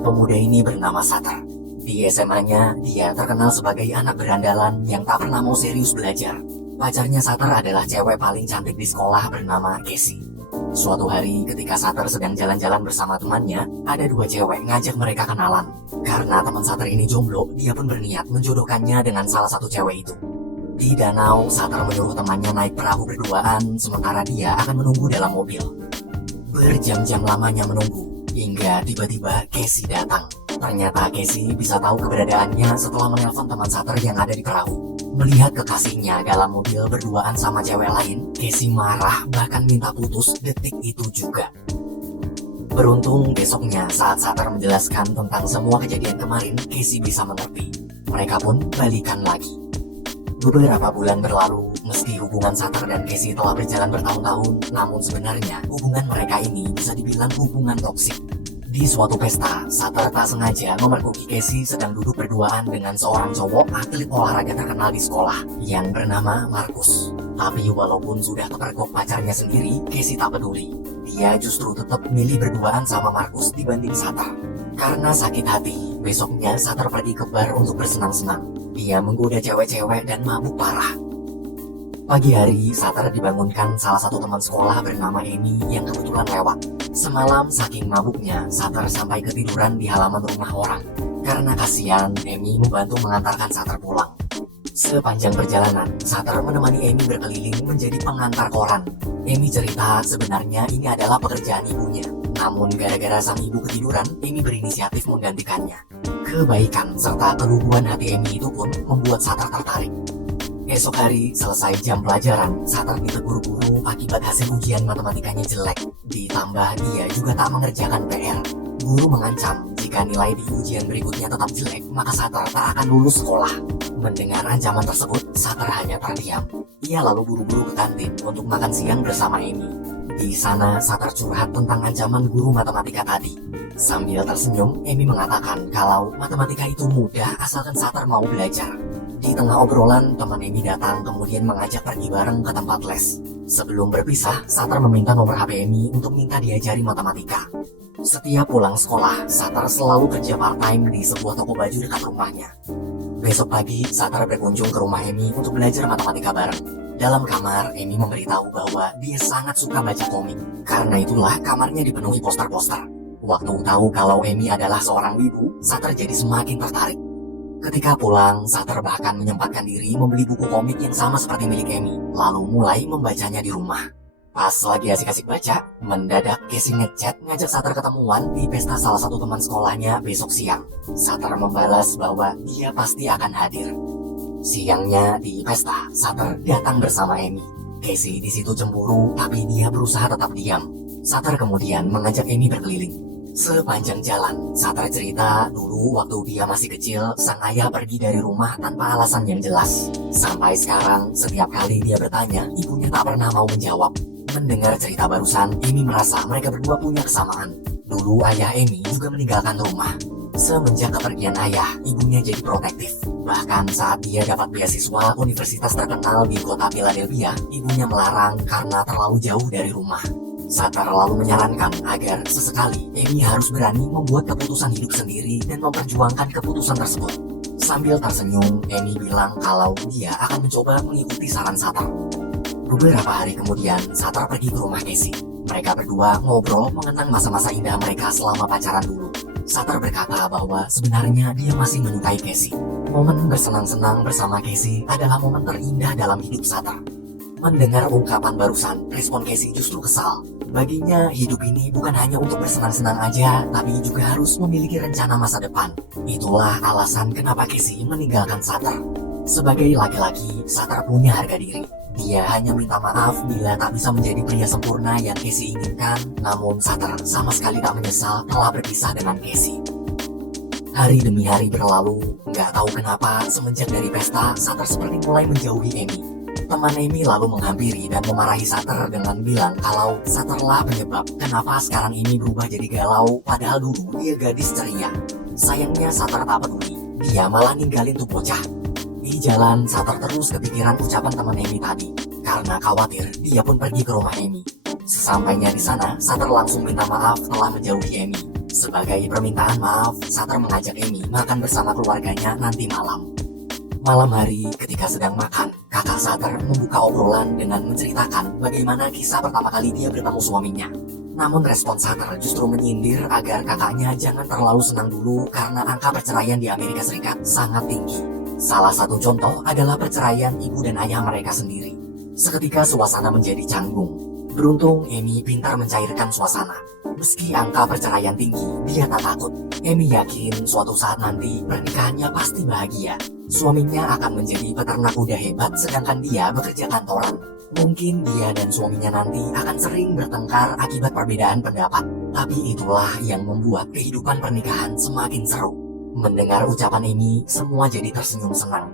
Pemuda ini bernama Sater. Di SMA-nya, dia terkenal sebagai anak berandalan yang tak pernah mau serius belajar. Pacarnya Sater adalah cewek paling cantik di sekolah bernama Casey. Suatu hari ketika Sater sedang jalan-jalan bersama temannya, ada dua cewek ngajak mereka kenalan. Karena teman Sater ini jomblo, dia pun berniat menjodohkannya dengan salah satu cewek itu. Di danau, Sater menyuruh temannya naik perahu berduaan, sementara dia akan menunggu dalam mobil. Berjam-jam lamanya menunggu, hingga tiba-tiba Casey datang. Ternyata Casey bisa tahu keberadaannya setelah menelpon teman Sater yang ada di perahu. Melihat kekasihnya dalam mobil berduaan sama cewek lain, Casey marah bahkan minta putus detik itu juga. Beruntung besoknya saat Sater menjelaskan tentang semua kejadian kemarin, Casey bisa mengerti. Mereka pun balikan lagi. Beberapa bulan berlalu, meski hubungan Sater dan Casey telah berjalan bertahun-tahun, namun sebenarnya hubungan mereka ini bisa dibilang hubungan toksik. Di suatu pesta, Sater tak sengaja memergoki Casey sedang duduk berduaan dengan seorang cowok atlet olahraga terkenal di sekolah yang bernama Marcus. Tapi walaupun sudah kepergok pacarnya sendiri, Casey tak peduli. Dia justru tetap milih berduaan sama Marcus dibanding Sater. Karena sakit hati, besoknya Sater pergi ke bar untuk bersenang-senang. Dia menggoda cewek-cewek dan mabuk parah. Pagi hari, Sater dibangunkan salah satu teman sekolah bernama Amy yang kebetulan lewat. Semalam saking mabuknya, Sater sampai ketiduran di halaman rumah orang. Karena kasihan, Amy membantu mengantarkan Sater pulang. Sepanjang perjalanan, Sater menemani Amy berkeliling menjadi pengantar koran. Amy cerita sebenarnya ini adalah pekerjaan ibunya. Namun gara-gara sang ibu ketiduran, Amy berinisiatif menggantikannya. Kebaikan serta keluguan hati Amy itu pun membuat Sater tertarik. Esok hari, selesai jam pelajaran, Sater ditegur guru akibat hasil ujian matematikanya jelek. Ditambah dia juga tak mengerjakan PR. Guru mengancam jika nilai di ujian berikutnya tetap jelek, maka Sater tak akan lulus sekolah. Mendengar ancaman tersebut, Sater hanya terdiam. Ia lalu buru-buru ke kantin untuk makan siang bersama Amy. Di sana, Sater curhat tentang ancaman guru matematika tadi. Sambil tersenyum, Amy mengatakan kalau matematika itu mudah asalkan Sater mau belajar. Di tengah obrolan, teman Amy datang kemudian mengajak pergi bareng ke tempat les. Sebelum berpisah, Sater meminta nomor HP Amy untuk minta diajari matematika. Setiap pulang sekolah, Sater selalu kerja part-time di sebuah toko baju dekat rumahnya. Besok pagi, Sater berkunjung ke rumah Amy untuk belajar matematika bareng. Dalam kamar, Amy memberitahu bahwa dia sangat suka baca komik. Karena itulah kamarnya dipenuhi poster-poster. Waktu tahu kalau Amy adalah seorang wibu, Sater jadi semakin tertarik. Ketika pulang, Sater bahkan menyempatkan diri membeli buku komik yang sama seperti milik Amy, lalu mulai membacanya di rumah. Pas lagi asik-asik baca, mendadak Casey ngechat ngajak Sater ketemuan di pesta salah satu teman sekolahnya besok siang. Sater membalas bahwa dia pasti akan hadir. Siangnya di pesta, Sater datang bersama Amy. Casey di situ cemburu, tapi dia berusaha tetap diam. Sater kemudian mengajak Amy berkeliling. Sepanjang jalan, Sater cerita dulu waktu dia masih kecil, sang ayah pergi dari rumah tanpa alasan yang jelas. Sampai sekarang, setiap kali dia bertanya, ibunya tak pernah mau menjawab. Mendengar cerita barusan, Amy merasa mereka berdua punya kesamaan. Dulu ayah Amy juga meninggalkan rumah. Semenjak kepergian ayah, ibunya jadi protektif. Bahkan saat dia dapat beasiswa universitas terkenal di kota Philadelphia, ibunya melarang karena terlalu jauh dari rumah. Sater lalu menyarankan agar sesekali Amy harus berani membuat keputusan hidup sendiri dan memperjuangkan keputusan tersebut. Sambil tersenyum, Amy bilang kalau dia akan mencoba mengikuti saran Sater. Beberapa hari kemudian, Sater pergi ke rumah Casey. Mereka berdua ngobrol mengenang masa-masa indah mereka selama pacaran dulu. Sater berkata bahwa sebenarnya dia masih menyukai Casey. Momen bersenang-senang bersama Casey adalah momen terindah dalam hidup Sater. Mendengar ungkapan barusan, respon Casey justru kesal. Baginya, hidup ini bukan hanya untuk bersenang-senang aja, tapi juga harus memiliki rencana masa depan. Itulah alasan kenapa Casey meninggalkan Sater. Sebagai laki-laki, Sater punya harga diri. Dia hanya minta maaf bila tak bisa menjadi pria sempurna yang Casey inginkan, namun Sater sama sekali tak menyesal telah berpisah dengan Casey. Hari demi hari berlalu, nggak tahu kenapa semenjak dari pesta, Sater seperti mulai menjauhi Amy. Teman Amy lalu menghampiri dan memarahi Sater dengan bilang kalau Saterlah penyebab kenapa sekarang ini berubah jadi galau, padahal dulu dia gadis ceria. Sayangnya Sater tak peduli, dia malah ninggalin tuh bocah. Di jalan, Sater terus kepikiran ucapan teman Amy tadi. Karena khawatir, dia pun pergi ke rumah Amy. Sesampainya di sana, Sater langsung minta maaf telah menjauhi Amy. Sebagai permintaan maaf, Sutter mengajak Amy makan bersama keluarganya nanti malam. Malam hari, ketika sedang makan, kakak Sutter membuka obrolan dengan menceritakan bagaimana kisah pertama kali dia bertemu suaminya. Namun respon Sutter justru menyindir agar kakaknya jangan terlalu senang dulu karena angka perceraian di Amerika Serikat sangat tinggi. Salah satu contoh adalah perceraian ibu dan ayah mereka sendiri. Seketika suasana menjadi canggung. Beruntung Amy pintar mencairkan suasana. Meski angka perceraian tinggi, dia tak takut. Amy yakin suatu saat nanti pernikahannya pasti bahagia. Suaminya akan menjadi peternak kuda hebat sedangkan dia bekerja kantoran. Mungkin dia dan suaminya nanti akan sering bertengkar akibat perbedaan pendapat. Tapi itulah yang membuat kehidupan pernikahan semakin seru. Mendengar ucapan Amy, semua jadi tersenyum senang.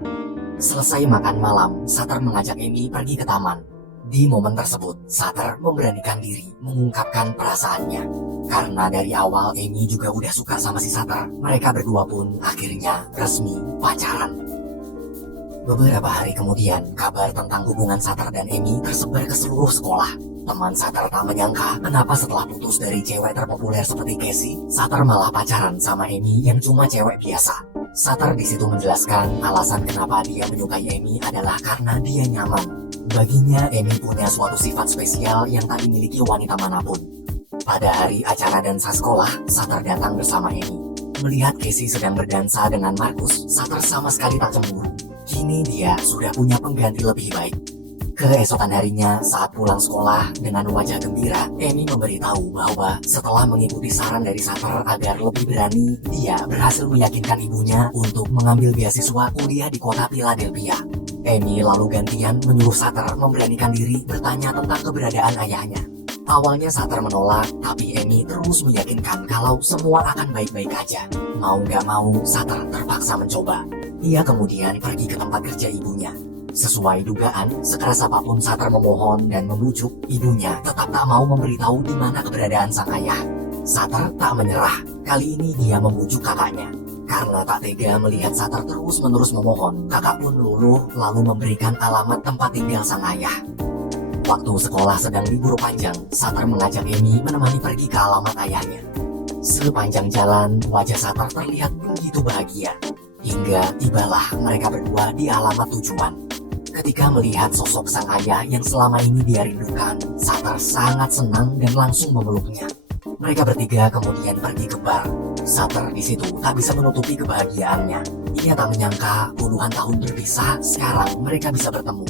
Selesai makan malam, Sutter mengajak Amy pergi ke taman. Di momen tersebut, Sutter memberanikan diri mengungkapkan perasaannya. Karena dari awal Amy juga udah suka sama si Sutter, mereka berdua pun akhirnya resmi pacaran. Beberapa hari kemudian, kabar tentang hubungan Sutter dan Amy tersebar ke seluruh sekolah. Teman Sutter tak menyangka kenapa setelah putus dari cewek terpopuler seperti Casey, Sutter malah pacaran sama Amy yang cuma cewek biasa. Sutter di situ menjelaskan alasan kenapa dia menyukai Amy adalah karena dia nyaman. Baginya, Amy punya suatu sifat spesial yang tak dimiliki wanita manapun. Pada hari acara dansa sekolah, Sutter datang bersama Amy. Melihat Casey sedang berdansa dengan Marcus, Sutter sama sekali tak cemburu. Kini dia sudah punya pengganti lebih baik. Keesokan harinya, saat pulang sekolah dengan wajah gembira, Amy memberitahu bahwa setelah mengikuti saran dari Sutter agar lebih berani, dia berhasil meyakinkan ibunya untuk mengambil beasiswa kuliah di kota Philadelphia. Amy lalu gantian menyuruh Sutter memberanikan diri bertanya tentang keberadaan ayahnya. Awalnya Sutter menolak, tapi Amy terus meyakinkan kalau semua akan baik-baik aja. Mau gak mau, Sutter terpaksa mencoba. Ia kemudian pergi ke tempat kerja ibunya. Sesuai dugaan, sekeras apapun Sutter memohon dan membujuk, ibunya tetap tak mau memberitahu di mana keberadaan sang ayah. Sutter tak menyerah, kali ini dia membujuk kakaknya. Karena tak tega melihat Sutter terus-menerus memohon, kakak pun luluh lalu memberikan alamat tempat tinggal sang ayah. Waktu sekolah sedang libur panjang, Sutter mengajak Amy menemani pergi ke alamat ayahnya. Sepanjang jalan, wajah Sutter terlihat begitu bahagia. Hingga tibalah mereka berdua di alamat tujuan. Ketika melihat sosok sang ayah yang selama ini dia rindukan, Sutter sangat senang dan langsung memeluknya. Mereka bertiga kemudian pergi ke bar. Sutter di situ tak bisa menutupi kebahagiaannya. Ia tak menyangka puluhan tahun berpisah, sekarang mereka bisa bertemu.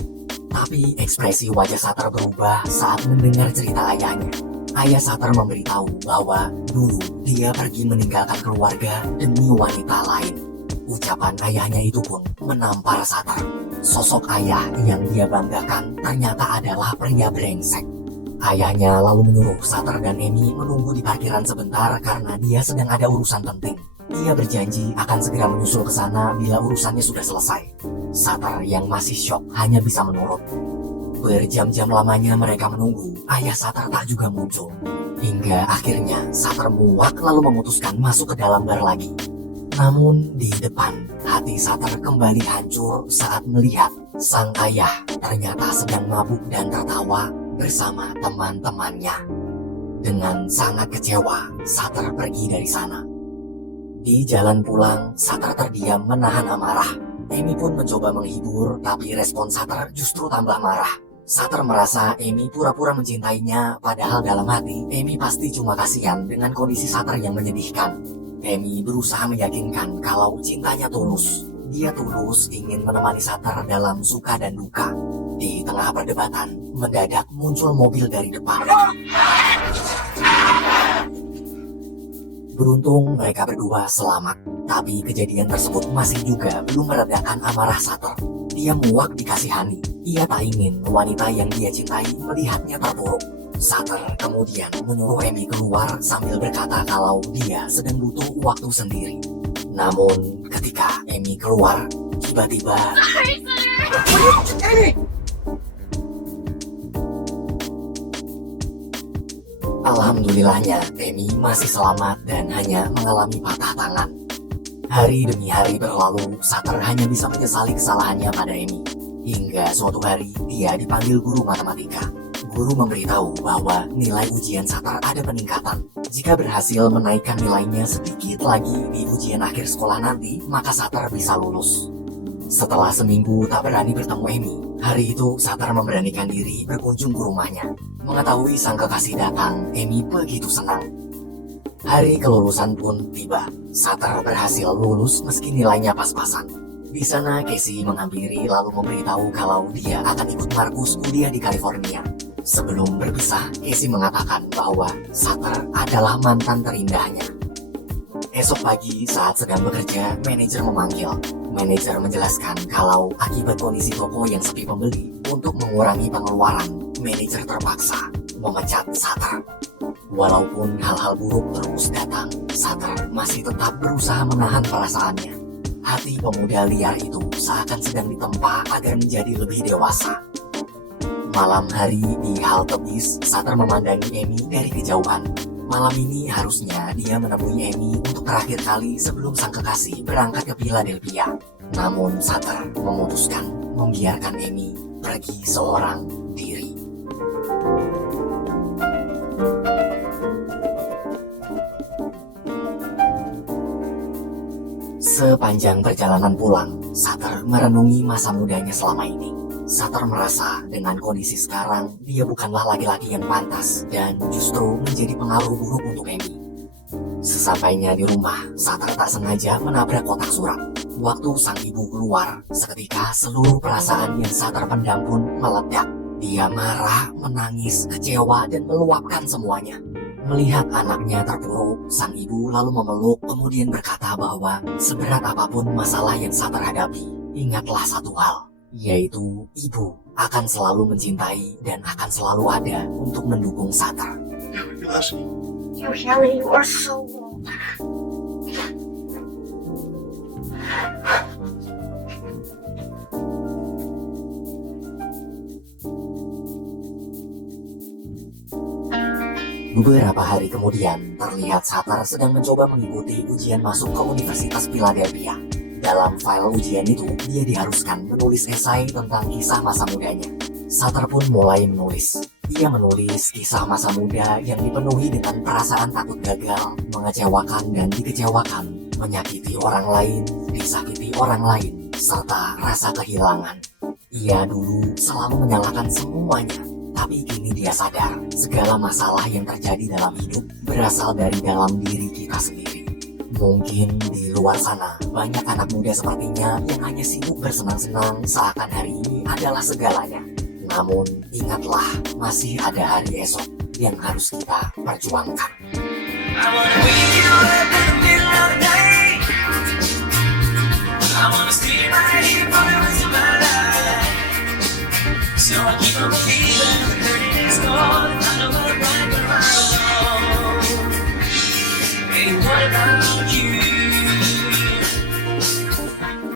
Tapi ekspresi wajah Sutter berubah saat mendengar cerita ayahnya. Ayah Sutter memberitahu bahwa dulu dia pergi meninggalkan keluarga demi wanita lain. Ucapan ayahnya itu pun menampar Sutter. Sosok ayah yang dia banggakan ternyata adalah pria brengsek. Ayahnya lalu menyuruh Sutter dan Amy menunggu di parkiran sebentar karena dia sedang ada urusan penting. Ia berjanji akan segera menyusul ke sana bila urusannya sudah selesai. Sutter yang masih syok hanya bisa menurut. Berjam-jam lamanya mereka menunggu, ayah Sutter tak juga muncul. Hingga akhirnya Sutter muak lalu memutuskan masuk ke dalam bar lagi. Namun di depan, hati Sutter kembali hancur saat melihat sang ayah ternyata sedang mabuk dan tertawa bersama teman-temannya. Dengan sangat kecewa, Sutter pergi dari sana. Di jalan pulang, Sutter terdiam menahan amarah. Amy pun mencoba menghibur, tapi respon Sutter justru tambah marah. Sutter merasa Amy pura-pura mencintainya, padahal dalam hati, Amy pasti cuma kasihan dengan kondisi Sutter yang menyedihkan. Amy berusaha meyakinkan kalau cintanya tulus. Dia tulus ingin menemani Sutter dalam suka dan duka. Di tengah perdebatan, mendadak muncul mobil dari depan. Beruntung mereka berdua selamat, tapi kejadian tersebut masih juga belum meredakan amarah Sutter. Dia muak dikasihani. Ia tak ingin wanita yang dia cintai melihatnya terpuruk. Sutter kemudian menyuruh Amy keluar sambil berkata kalau dia sedang butuh waktu sendiri. Namun ketika Amy keluar, tiba-tiba alhamdulillahnya Amy masih selamat dan hanya mengalami patah tangan. Hari demi hari berlalu, Sutter hanya bisa menyesali kesalahannya pada Amy. Hingga suatu hari dia dipanggil guru matematika. guru memberitahu bahwa nilai ujian Satar ada peningkatan. Jika berhasil menaikkan nilainya sedikit lagi di ujian akhir sekolah nanti, maka Satar bisa lulus. Setelah seminggu tak berani bertemu Emi, hari itu Satar memberanikan diri berkunjung ke rumahnya. Mengetahui sang kekasih datang, Emi begitu senang. Hari kelulusan pun tiba. Satar berhasil lulus meski nilainya pas-pasan. Di sana Casey menghampiri lalu memberitahu kalau dia akan ikut Markus kuliah di California. Sebelum berpisah, Casey mengatakan bahwa Satar adalah mantan terindahnya. Esok pagi saat sedang bekerja, manajer memanggil. Manajer menjelaskan kalau akibat kondisi toko yang sepi pembeli, untuk mengurangi pengeluaran, manajer terpaksa memecat Satar. Walaupun hal-hal buruk terus datang, Satar masih tetap berusaha menahan perasaannya. Hati pemuda liar itu seakan sedang ditempa agar menjadi lebih dewasa. Malam hari di halte bis, Satar memandangi Emi dari kejauhan. Malam ini harusnya dia menemui Emi untuk terakhir kali sebelum sang kekasih berangkat ke Philadelphia. Namun Satar memutuskan membiarkan Emi pergi seorang diri. Sepanjang perjalanan pulang, Satar merenungi masa mudanya selama ini. Satar merasa dengan kondisi sekarang, dia bukanlah laki-laki yang pantas dan justru menjadi pengaruh buruk untuk Emi. Sesampainya di rumah, Satar tak sengaja menabrak kotak surat. Waktu sang ibu keluar, seketika seluruh perasaan yang Satar pendam pun meledak. Dia marah, menangis, kecewa, dan meluapkan semuanya. Melihat anaknya terpuruk, sang ibu lalu memeluk kemudian berkata bahwa seberat apapun masalah yang Satar hadapi, ingatlah satu hal, yaitu ibu akan selalu mencintai dan akan selalu ada untuk mendukung Satar. You Shelly, you are so old. Beberapa hari kemudian, terlihat Satar sedang mencoba mengikuti ujian masuk ke Universitas Philadelphia. Dalam file ujian itu, dia diharuskan menulis esai tentang kisah masa mudanya. Satar pun mulai menulis. Ia menulis kisah masa muda yang dipenuhi dengan perasaan takut gagal, mengecewakan dan dikecewakan, menyakiti orang lain, disakiti orang lain, serta rasa kehilangan. Ia dulu selalu menyalahkan semuanya. Tapi kini dia sadar, segala masalah yang terjadi dalam hidup berasal dari dalam diri kita sendiri. Mungkin di luar sana, banyak anak muda sepertinya yang hanya sibuk bersenang-senang seakan hari ini adalah segalanya. Namun, ingatlah, masih ada hari esok yang harus kita perjuangkan. So I keep on believing the hurting is gone. I know what right and wrong. Hey, what about you?